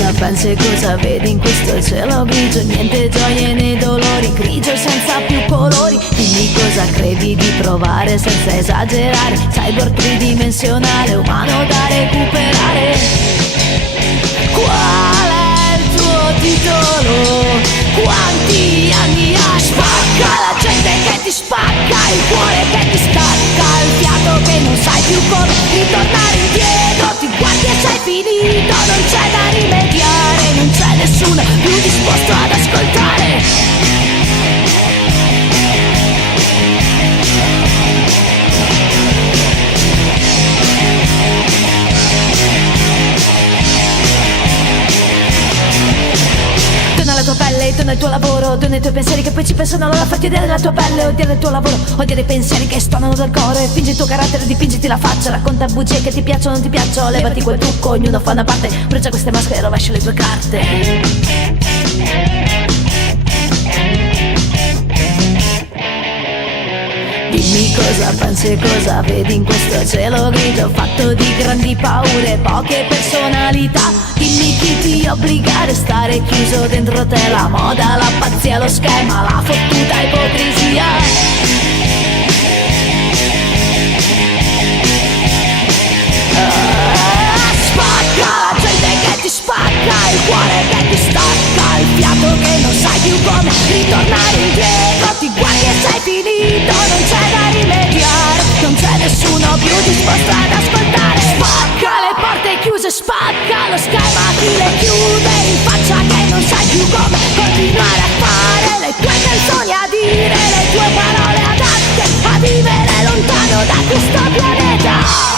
cosa pensi e cosa vedi in questo cielo grigio? Niente gioie né dolori, grigio senza più colori. Dimmi cosa credi di provare senza esagerare. Cyborg tridimensionale, umano da recuperare. Qual è il tuo titolo? Quanti anni hai? Spacca la gente che ti spacca, il cuore che ti stacca, il fiato che non sai più come ritornare indietro. Ti guardi e sei finito, non c'è da rimediare, non c'è nessuno più disposto ad ascoltare. Donna la tua pelle, donna il tuo lavoro, donna i tuoi pensieri che poi ci pensano allora farti odiare la tua pelle, odiare il tuo lavoro, odiare i pensieri che stonano dal cuore. Fingi il tuo carattere, dipingiti la faccia, racconta bugie che ti piacciono o non ti piacciono, levati quel trucco, ognuno fa una parte, brucia queste maschere e rovescia le tue carte. Dimmi cosa pensi e cosa vedi in questo cielo grigio fatto di grandi paure e poche personalità. Dimmi chi ti obbliga a restare chiuso dentro te, la moda, la pazzia, lo schema, la fottuta ipocrisia. Spacca la gente che ti spacca, il cuore che ti stacca, il fiato che non sai più come ritornare indietro. Ti guardi e sei finito, non c'è da rimediare, non c'è nessuno più disposto ad ascoltare. Spacca le porte chiuse, spacca lo schema, chi le chiude in faccia che non sai più come continuare a fare le tue canzoni, a dire le tue parole adatte a vivere lontano da questo pianeta.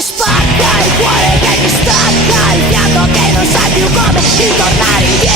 Spacca il cuore che ti stacca, il fiato che non sai più come ritornare indietro.